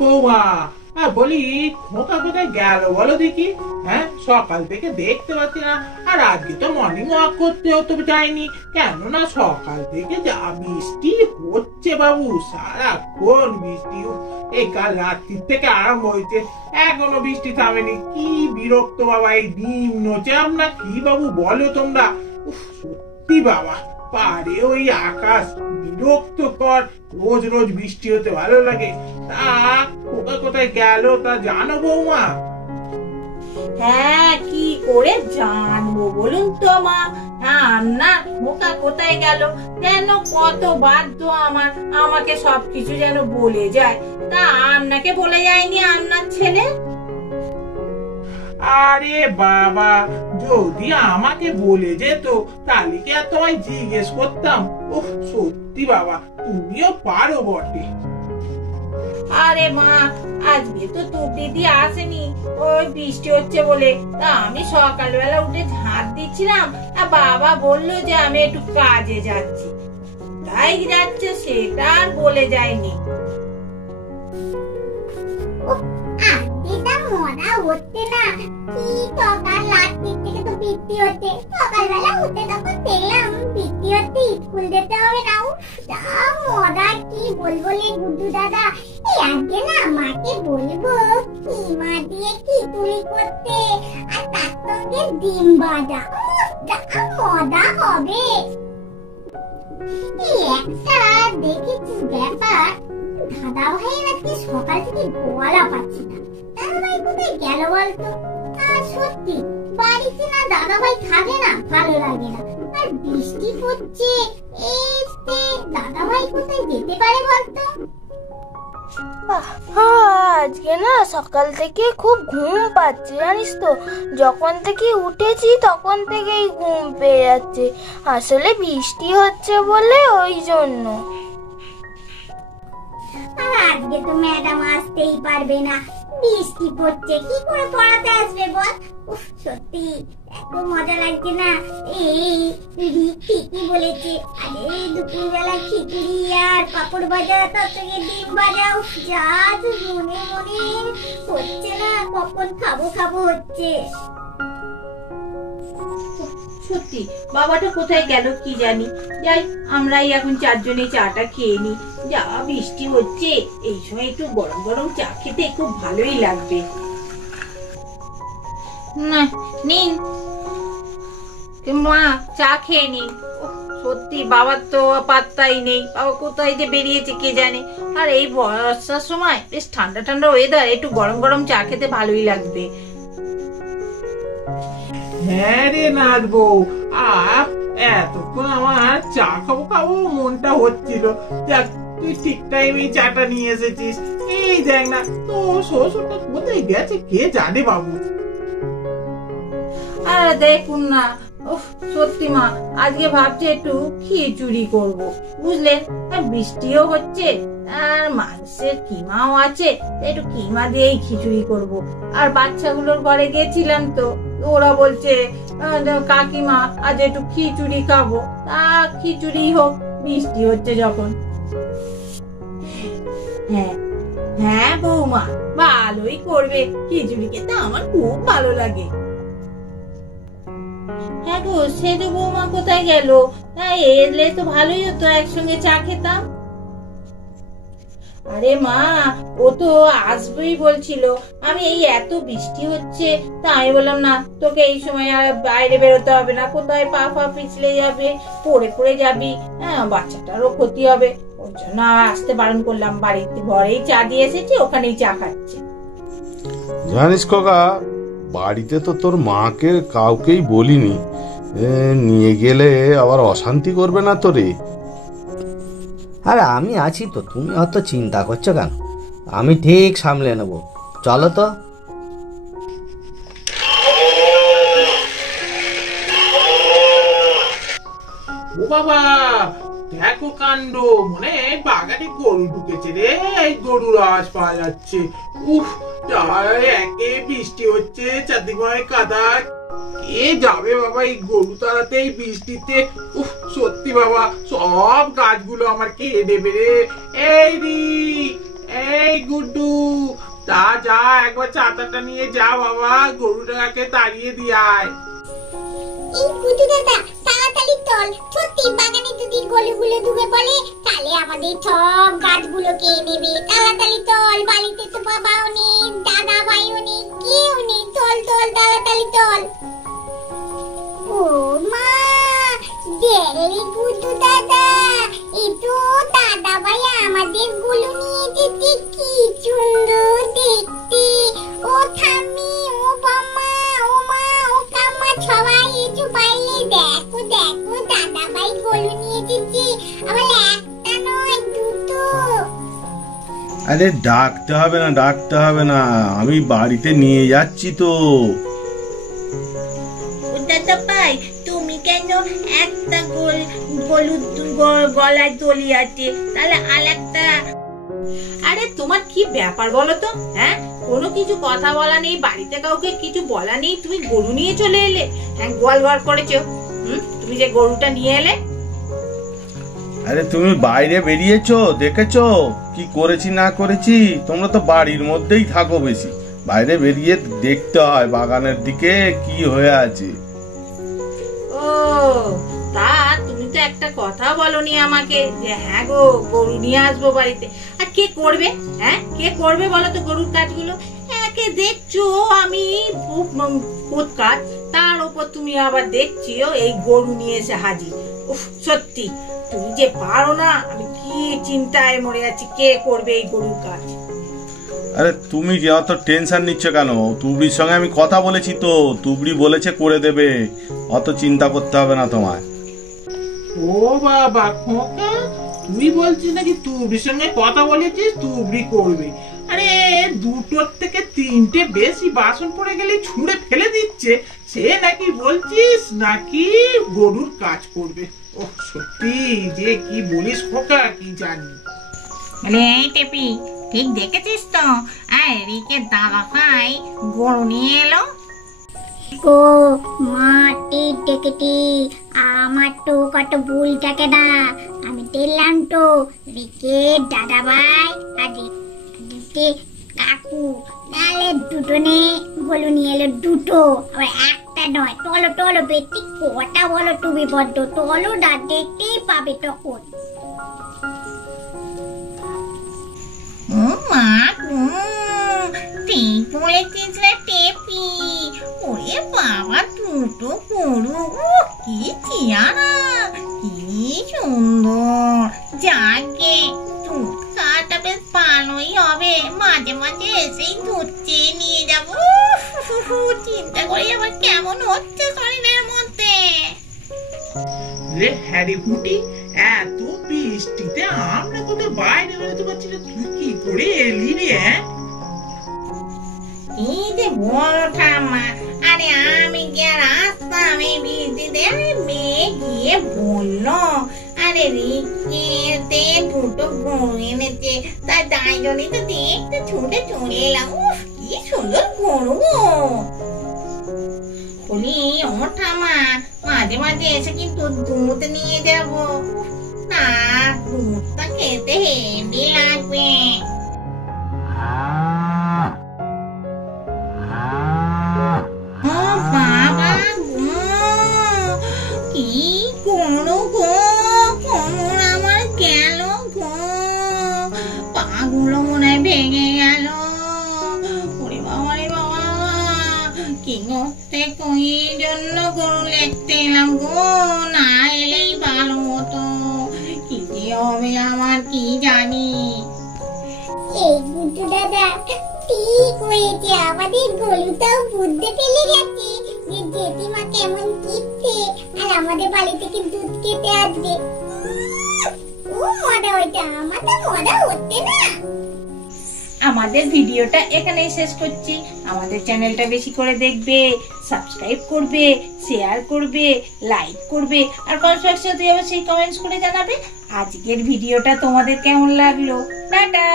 বৌমা, হ্যাঁ বলি, খোকা কোথায় গেল বলো দেখি। হ্যাঁ, সকাল থেকে দেখতে পাচ্ছি না। আর আজকে তো মর্নিং ওয়াক করতেও তো যায়নি, কেননা সকাল থেকে যা বৃষ্টি হচ্ছে বাবু, সারাক্ষণ বৃষ্টি। এই কাল রাত্রির থেকে আরম্ভ হয়েছে, এখনো বৃষ্টি থামেনি। কি বিরক্ত বাবা, এই দিন নচে আমরা কি বাবু বলো তোমরা। সত্যি বাবা, পারে ওই আকাশ বিরক্ত কর, রোজ রোজ বৃষ্টি হতে ভালো লাগে। তা খোকা কোথায় গেল তা জানো বৌমা? হ্যাঁ, কি করে জানবো বলুন তো মা। হ্যাঁ, না খোকা কোথায় গেল, যেন কত বাধ্য আমাকে সবকিছু যেন বলে যায়। তা আপনাকে বলে যায়নি আপনার ছেলে? আরে বাবা, যদি আমাকে বলে যেত তাহলে কি আর তোমায় জিজ্ঞেস করতাম? ওহ সত্যি বাবা, তুমিও পারো বটে। আরে মা, আজকে তো তোর দিদি আসেনি, ওই বৃষ্টি হচ্ছে বলে। তা আমি সকালবেলা উঠে ঝাঁট দিচ্ছিলাম, আর বাবা বললো যে আমি একটু কাজে যাচ্ছি, তাই যাচ্ছে, সেটা আর বলে যায়নি। মজা হচ্ছে না কি, সকাল রাত্রি থেকে তো বৃষ্টি হচ্ছে, সকালবেলা উঠে তখন দেখলাম বৃষ্টি হচ্ছে, স্কুল যেতে হবে না। যা মজা, কি বলবো রে গুড্ডু দাদা। এই আজকে না মাকে বলবো কিমা দিয়ে খিচুড়ি করতে, আর তার সঙ্গে ডিম ভাজা। যা মজা হবে। এই একটা দেখেছিস ব্যাপার, দাদা ভাইয়ের আজকে সকাল থেকে গোয়ালা পাচ্ছি না। দাদা ভাই কোথায় গেল বলতো? আর সত্যি বাড়িতে না দাদা ভাই থাকে না, ভালো লাগে না। আর বৃষ্টি পড়ছে, দাদা ভাই কোথায় যেতে পারে বলতো? আজকে না সকাল থেকে খুব ঘুম পাচ্ছে জানিস তো, যখন থেকে উঠেছি তখন থেকেই ঘুম পেয়ে যাচ্ছে। আসলে বৃষ্টি হচ্ছে বলে ওই জন্য। আর আজকে তো ম্যাডাম আসতেই পারবে না, বৃষ্টি পড়ছে, কি করে পড়াতে আসবে বল? উফ, সত্যি এত মজা লাগছে না। এই ঠিকই বলেছে, আরে দুপুরবেলা খিচুড়ি আর পাপড় ভাজা, তার সঙ্গে ডিম ভাজা, উফ যা মনে মনে হচ্ছে না, কখন খাবো খাবো হচ্ছে। সত্যি বাবাটা কোথায় গেল কি জানি। যাই, আমরাই এখন চারজনে চাটা খেয়ে নি। যা বৃষ্টি হচ্ছে, এই সময় একটু গরম গরম চা খেতে খুব ভালোই লাগবে। না নিন মা, চা খেয়ে নিন। সত্যি বাবার তো পাত্তাই নেই, বাবা কোথায় যে বেরিয়েছে কে জানে। আর এই বর্ষার সময় বেশ ঠান্ডা ঠান্ডা ওয়েদার, একটু গরম গরম চা খেতে ভালোই লাগবে। হ্যাঁ রে নাচবো, এতক্ষণ আমার চা খাবো খাবো মনটা হচ্ছিল। যাক, তুই ঠিক টাইমে চাটা নিয়ে এসেছিস। এই দেখ না, তো শ্বশুরটা কোথায় গেছে কে জানে বাবু। আর দেখুন না, সত্যি মা, আজকে ভাবছি একটু খিচুড়ি করব, বুঝলেন। বৃষ্টিও হচ্ছে, আর মাংসের কিমাও আছে, একটু কিমা দিয়েই খিচুড়ি করব। আর বাচ্চাগুলোর ঘরে গেছিলাম তো, ওরা বলছে কাকিমা আজ একটু খিচুড়ি খাবো। তা খিচুড়ি হোক, বৃষ্টি হচ্ছে যখন। হ্যাঁ হ্যাঁ বৌমা, ভালোই করবে, খিচুড়ি খেতে আমার খুব ভালো লাগে। হ্যাঁ গো, সে তো বৌমা কোথায় গেল? এলে তো ভালোই হতো, একসঙ্গে চা খেতাম। আরে মা, ও তো আসবেই বলছিল। আমি এই এত বৃষ্টি হচ্ছে, তা আমি বললাম না, তোকে এই সময় আর বাইরে বেরোতে হবে না, কোথায় পা ফা পিছলে যাবে, পড়ে পড়ে যাবি, হ্যাঁ বাচ্চাটারও ক্ষতি হবে। ওর জন্য আসতে বারণ করলাম। বাড়িতে ঘরেই চা দিয়ে এসেছি, ওখানেই চা খাচ্ছে। জানিস খোকা, বাড়িতে তো তোর মাকে কাউকেই বলিনি, নিয়ে গেলে আবার অশান্তি করবে না তোরে? আরে আমি আছি তো, তুমি অত চিন্তা করছো কেন? আমি ঠিক সামলে নেব, চলো তো। ও বাবা, দেখো কাণ্ড, মনে বাগানে গরু ঢুকেছে রে। এই গরুর আওয়াজ পাওয়া যাচ্ছে। উফ, একে বৃষ্টি হচ্ছে, চারদিকে কাদা, কে যাবে বাবা এই গরু তাড়াতে এই বৃষ্টিতে? উফ, সত্যি বাবা, সব গাছগুলো আমার খেয়ে দেবে রে। এই রি, এই গুড্ডু, তা যা একবার ছাতাটা নিয়ে যা বাবা, গরুটাকে তাড়িয়ে দিয়ে আয়। এই গুড্ডু দাদা তাড়াতাড়ি চল, সত্যি বাগানে যদি গলিগুলো ঢুকে পড়ে তাহলে আমাদের সব গাছগুলোকে নেবে। তাড়াতাড়ি চল, বাড়িতে তো বাবাও নেই, দাদা ভাইও নেই, কেউ নেই। চল চল তাড়াতাড়ি চল। ও মা, দেখলি গুড্ডু দাদা, এই তো দাদা ভাই আমাদের গুলো নিয়ে যেতে, কি সুন্দর দেখতে। ও ঠাম্মি, ও বাম্মা, ও মা, ও কাম্মা, সবাই এসো বাইরে। দেখো দেখো দাদা ভাই গরু নিয়ে যেতে, আবার একটা নয় দুটো। আরে ডাকতে হবে না, ডাকতে হবে না, আমি বাড়িতে নিয়ে যাচ্ছি তো। দাদা ভাই, তুমি কেন একটা হলুদ গলায় দড়ি আছে, তাহলে আরেকটা? আরে তোমার কি ব্যাপার বলো তো? হ্যাঁ, কোনো কিছু কথা বলা নেই, বাড়িতে কাউকে কিছু বলা নেই, তুমি গরু নিয়ে চলে এলে। হ্যাঁ, গোয়াল ঘর করেছো। তুমি যে গরুটা নিয়ে এলে। আরে তুমি বাইরে বেরিয়েছো, দেখেছো কি করেছি না করেছি? তোমরা তো বাড়ির মধ্যেই থাকো বেশি, বাইরে বেরিয়ে দেখতে হয় বাগানের দিকে কি হয়ে আছে। ও তা তুমি তো একটা কথা বলনি আমাকে যে হ্যাঁ গো গরু নিয়ে আসবো বাড়িতে। আর কে করবে? হ্যাঁ, কে করবে বলো তো গরুর কাজগুলো? একে দেখছো আমি কাজ, তার উপর তুমি আবার দেখছিও এই গরু নিয়ে এসে হাজির। উফ, সত্যি তুমি যে পারো না, আমি কি চিন্তায় মরে যাচ্ছি, কে করবে এই গরুর কাজ? আরে তুমি অত টেনশন নিচ্ছ কেন? তুবড়ির সঙ্গে আমি কথা বলেছি তো, তুবড়ি বলেছে করে দেবে, অত চিন্তা করতে হবে না তোমার। ও বাবা খোকা, তুই বলছিস নাকি তুবড়ির সঙ্গে কথা বলেছিস, তুবড়ি করবে? আরে দুটোর থেকে তিনটে বেশি বাসন পড়ে গেলে ছুঁড়ে ফেলে দিচ্ছে, সে নাকি বলছিস নাকি গরুর কাজ করবে? ও সত্যি যে কি বলিস খোকা, কি জানি। মানে এই টেপি, ঠিক দেখেছিস তো? আর এদিকে দাদা ভাই গরু নিয়ে এলো। ও মাটি টেকেটি, আমার তো কত ভুলটাকে না, আমি দিলাম তো রিকে দাদা ভাই আর দিতে কাকু, নালে দুটো নে গরু নিয়ে এলো, দুটো, আবার একটা নয়। চলো চলো বেটি, কটা বলো তুমি বড্ড, চলো না দেখতেই পাবে তখন। ও মা গো, ঠিক বলেছিস রে টেপি। ওরে বাবা, দুটো গরু, কি চেহারা, কি সুন্দর। যাকে দুধ খাওয়াটা বেশ ভালোই হবে, মাঝে মাঝে এসেই দুধ চেয়ে নিয়ে যাবো। চিন্তা করি আমার কেমন হচ্ছে শরীরের মধ্যে। রে হ্যারি ফুটি, এত বৃষ্টিতে আমরা কোথায় বাইরে বেরোতে পারছি না, তুই কি করে এলি রে? এই যে বড় ঠাম্মা, আরে আমি কি আর আসতাম এই বৃষ্টিতে? মেয়ে গিয়ে বললো আরে রিকেতে দুটো গরু এনেছে, তাই জন্যই তো দেখতে ছুটে চলে এলাম। উফ, কি সুন্দর গরু। বলি ও ঠাম্মা, মাঝে মাঝে এসে কিন্তু দুধ নিয়ে যাবো। না, দুধটা খেতে হেবি লাগবে। ও বাবা গো, কি গরু গো, কোমর আমার গেল গো, পাগুলো মনে হয় ভেঙে গেল। ওরে বাবা রে বাবা, কি করতে কই জন্য গরু দেখতে এলাম গো, না এলেই ভালো হতো। কি যে হবে আমার কি জানি। এই গুড্ডু দাদা ঠিক হয়েছে, আমাদের গরুটাও বুঝতে পেরে গেছে যে জেঠিমা কেমন কিপটে, আর আমাদের বাড়ি থেকে দুধ খেতে আসবে। ও মজা হইতে, আমার তো মজা হচ্ছে না। আমাদের ভিডিওটা এখানেই শেষ করছি। আমাদের চ্যানেলটা বেশি করে দেখবে, সাবস্ক্রাইব করবে, শেয়ার করবে, লাইক করবে, আর কনস্ট্রাকশন দিয়ে অবশ্যই কমেন্টস করে জানাবে আজকের ভিডিওটা তোমাদের কেমন লাগলো। টাটা।